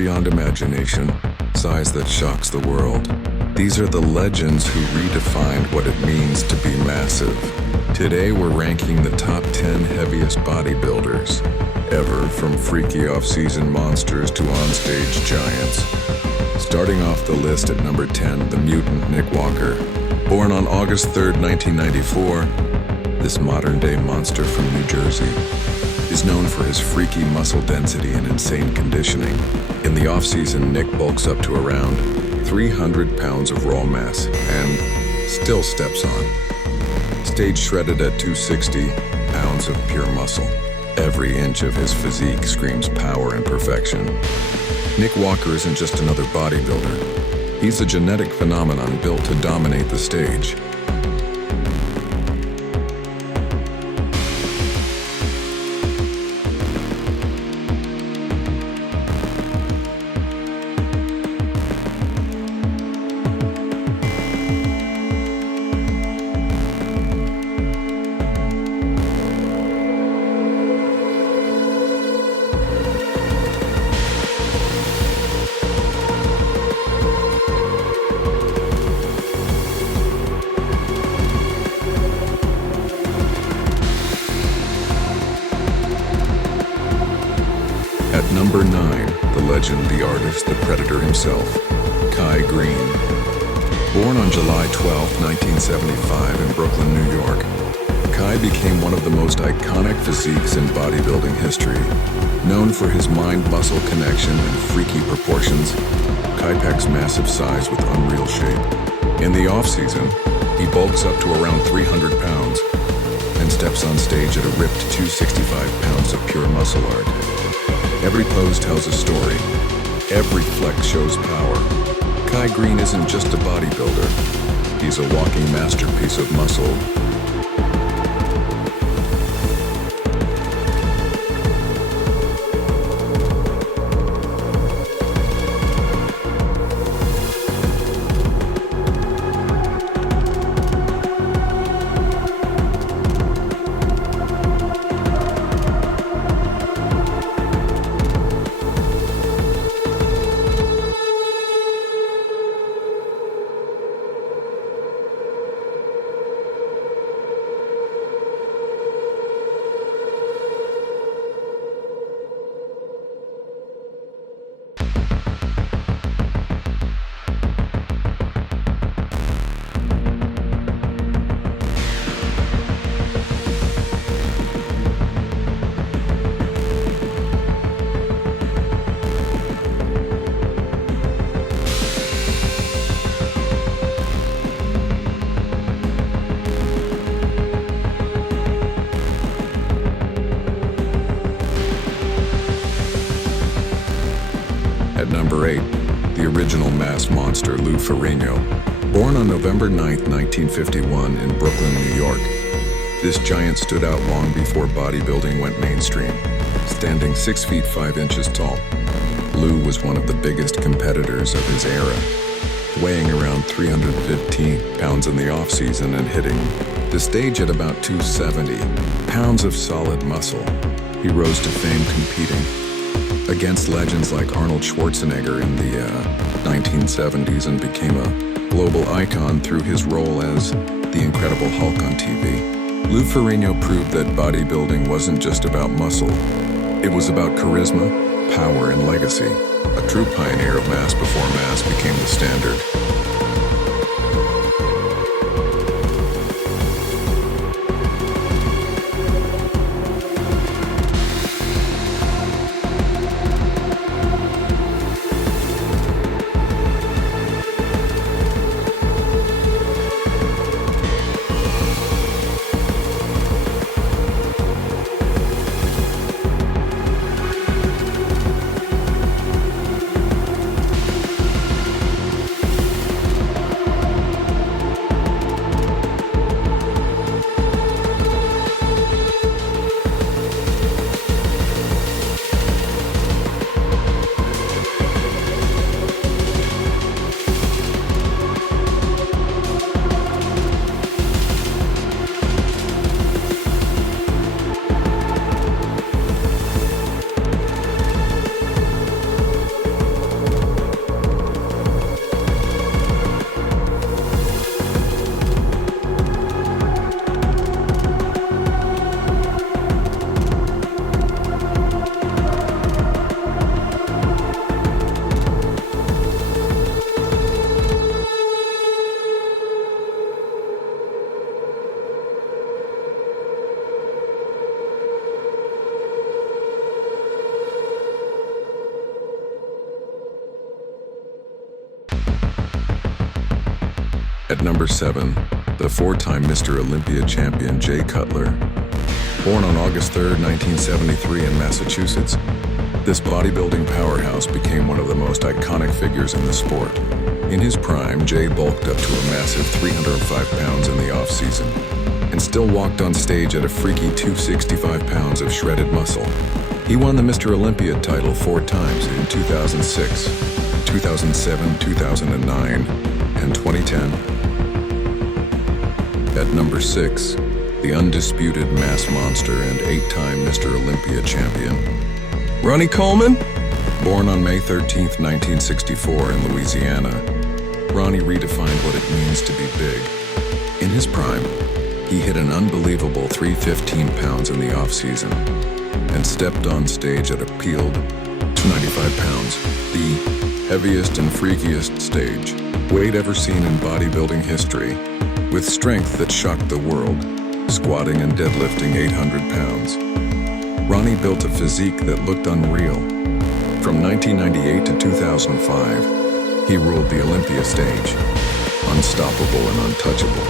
beyond imagination, size that shocks the world. These are the legends who redefined what it means to be massive. Today we're ranking the top 10 heaviest bodybuilders ever, from freaky off-season monsters to onstage giants. Starting off the list at number 10, the mutant Nick Walker. Born on August 3rd, 1994, this modern-day monster from New Jersey is known for his freaky muscle density and insane conditioning. In the off-season, Nick bulks up to around 300 pounds of raw mass and still steps on stage shredded at 260 pounds of pure muscle. Every inch of his physique screams power and perfection. Nick Walker isn't just another bodybuilder. He's a genetic phenomenon built to dominate the stage. Number 9, the legend, the artist, the predator himself, Greene. Born on July 12, 1975 in Brooklyn, New York, Kai became one of the most iconic physiques in bodybuilding history. Known for his mind-muscle connection and freaky proportions, Kai packs massive size with unreal shape. In the off-season, he bulks up to around 300 pounds and steps on stage at a ripped 265 pounds of pure muscle art. Every pose tells a story. Every flex shows power. Greene isn't just a bodybuilder. He's a walking masterpiece of muscle. At number 8, the original mass monster, Ferrigno. Born on November 9, 1951 in Brooklyn, New York, this giant stood out long before bodybuilding went mainstream. Standing 6 feet 5 inches tall, Lou was one of the biggest competitors of his era, weighing around 315 pounds in the off-season and hitting the stage at about 270 pounds of solid muscle. He rose to fame competing against legends like Arnold Schwarzenegger in the 1970s and became a global icon through his role as the Incredible Hulk on TV. Ferrigno proved that bodybuilding wasn't just about muscle. It was about charisma, power, and legacy. A true pioneer of mass before mass became the standard. At number 7, the four-time Mr. Olympia champion Jay Cutler. Born on August 3, 1973 in Massachusetts, this bodybuilding powerhouse became one of the most iconic figures in the sport. In his prime, Jay bulked up to a massive 305 pounds in the off-season and still walked on stage at a freaky 265 pounds of shredded muscle. He won the Mr. Olympia title 4 times in 2006, 2007, 2009, and 2010. At number 6, the undisputed mass monster and 8-time Mr. Olympia champion, Ronnie Coleman. Born on May 13, 1964 in Louisiana, Ronnie redefined what it means to be big. In his prime, he hit an unbelievable 315 pounds in the off-season and stepped on stage at a peeled 295 pounds, the heaviest and freakiest stage weight ever seen in bodybuilding history, with strength that shocked the world, squatting and deadlifting 800 pounds. Ronnie built a physique that looked unreal. From 1998 to 2005, he ruled the Olympia stage. Unstoppable and untouchable,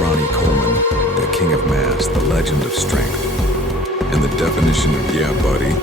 Ronnie Coleman, the king of mass, the legend of strength, and the definition of yeah, buddy.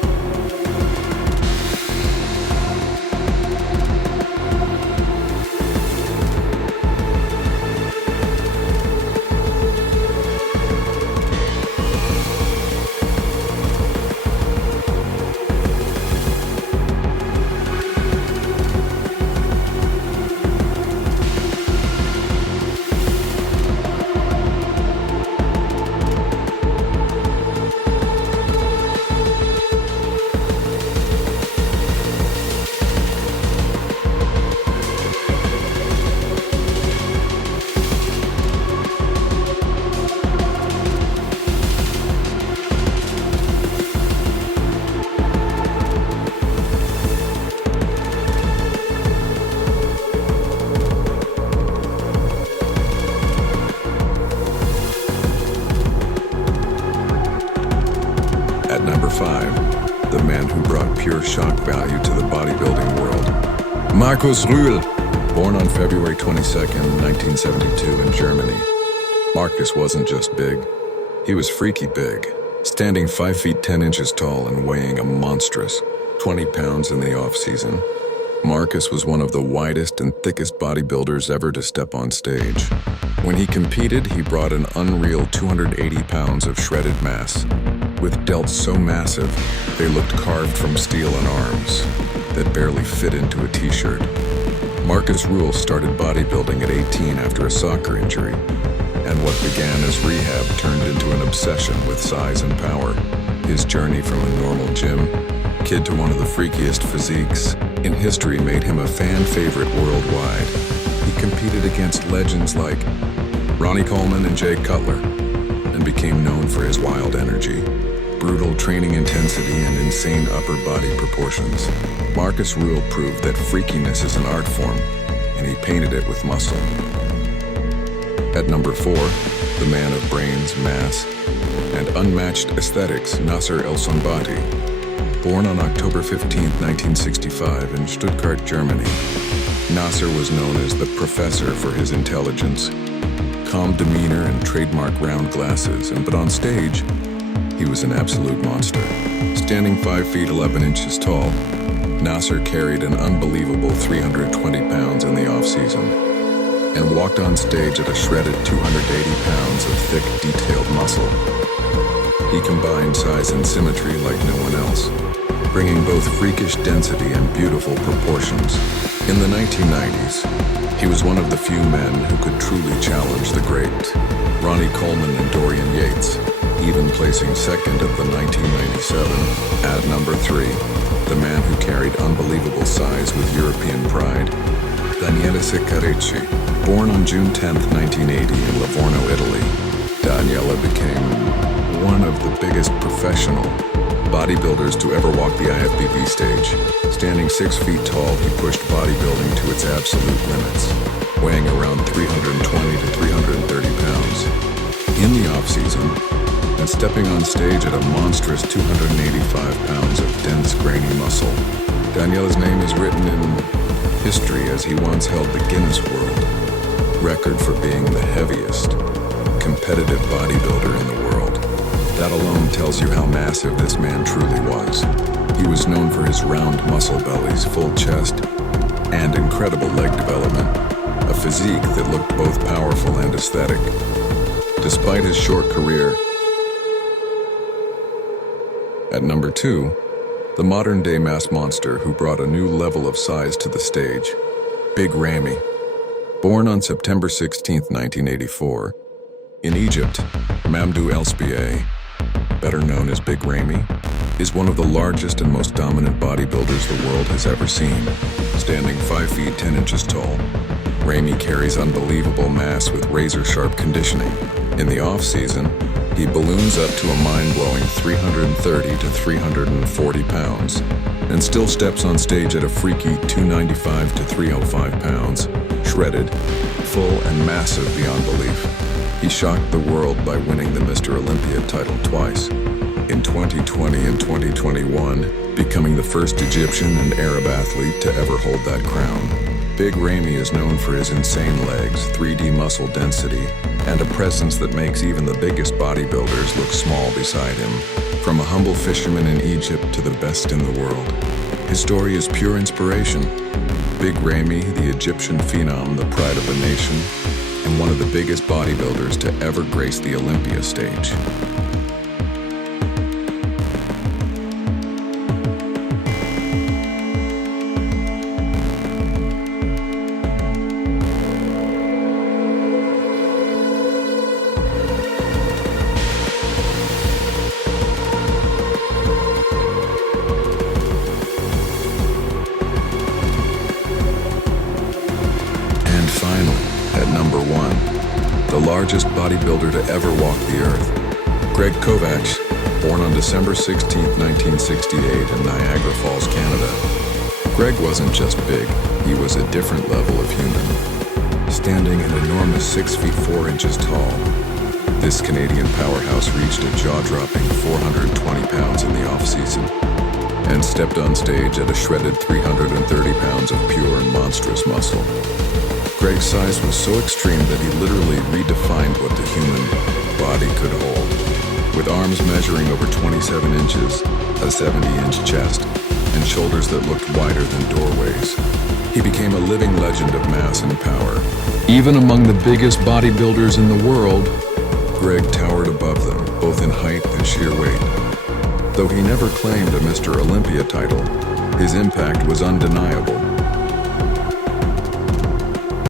At number 5, the man who brought pure shock value to the bodybuilding world, Markus Rühl. Born on February 22nd, 1972 in Germany, Markus wasn't just big, he was freaky big, standing 5 feet 10 inches tall and weighing a monstrous 20 pounds in the off-season. Markus was one of the widest and thickest bodybuilders ever to step on stage. When he competed, he brought an unreal 280 pounds of shredded mass, with delts so massive they looked carved from steel and arms that barely fit into a t-shirt. Markus Rühl started bodybuilding at 18 after a soccer injury, and what began as rehab turned into an obsession with size and power. His journey from a normal gym kid to one of the freakiest physiques in history made him a fan favorite worldwide. He competed against legends like Ronnie Coleman and Jay Cutler, and became known for his wild energy, brutal training intensity, and insane upper body proportions. Markus Rühl proved that freakiness is an art form, and he painted it with muscle. At number 4, the man of brains, mass, and unmatched aesthetics, Nasser El Sonbaty. Born on October 15, 1965 in Stuttgart, Germany, Nasser was known as the Professor for his intelligence, calm demeanor, and trademark round glasses, but on stage, he was an absolute monster. Standing 5 feet 11 inches tall, Nasser carried an unbelievable 320 pounds in the off-season and walked on stage at a shredded 280 pounds of thick, detailed muscle. He combined size and symmetry like no one else, bringing both freakish density and beautiful proportions. In the 1990s, he was one of the few men who could truly challenge the great Ronnie Coleman and Dorian Yates, even placing second at the 1997. At number 3, the man who carried unbelievable size with European pride, Daniela Seccarecci. Born on June 10, 1980 in Livorno, Italy, Daniele became one of the biggest professional bodybuilders to ever walk the IFBB stage. Standing 6 feet tall, he pushed bodybuilding to its absolute limits, weighing around 320 to 330 pounds. In the off-season, and stepping on stage at a monstrous 285 pounds of dense, grainy muscle, Daniele's name is written in history as he once held the Guinness World record for being the heaviest competitive bodybuilder in the world. That alone tells you how massive this man truly was. He was known for his round muscle bellies, full chest, and incredible leg development, a physique that looked both powerful and aesthetic. Despite his short career, at number 2, the modern-day mass monster who brought a new level of size to the stage, Big Ramy. Born on September 16, 1984, in Egypt, Mamdou El Sonbaty, better known as Big Ramy, is one of the largest and most dominant bodybuilders the world has ever seen. Standing 5 feet 10 inches tall, Ramy carries unbelievable mass with razor-sharp conditioning. In the off-season, he balloons up to a mind-blowing 330 to 340 pounds, and still steps on stage at a freaky 295 to 305 pounds, shredded, full and massive beyond belief. He shocked the world by winning the Mr. Olympia title twice, in 2020 and 2021, becoming the first Egyptian and Arab athlete to ever hold that crown. Big Ramy is known for his insane legs, 3D muscle density, and a presence that makes even the biggest bodybuilders look small beside him. From a humble fisherman in Egypt to the best in the world, his story is pure inspiration. Big Ramy, the Egyptian phenom, the pride of the nation, and one of the biggest bodybuilders to ever grace the Olympia stage. At number 1, the largest bodybuilder to ever walk the earth, Greg Kovacs, born on December 16, 1968 in Niagara Falls, Canada. Greg wasn't just big, he was a different level of human. Standing an enormous 6 feet 4 inches tall, this Canadian powerhouse reached a jaw-dropping 420 pounds in the off-season and stepped on stage at a shredded 330 pounds of pure monstrous muscle. Greg's size was so extreme that he literally redefined what the human body could hold. With arms measuring over 27 inches, a 70-inch chest, and shoulders that looked wider than doorways, he became a living legend of mass and power. Even among the biggest bodybuilders in the world, Greg towered above them, both in height and sheer weight. Though he never claimed a Mr. Olympia title, his impact was undeniable.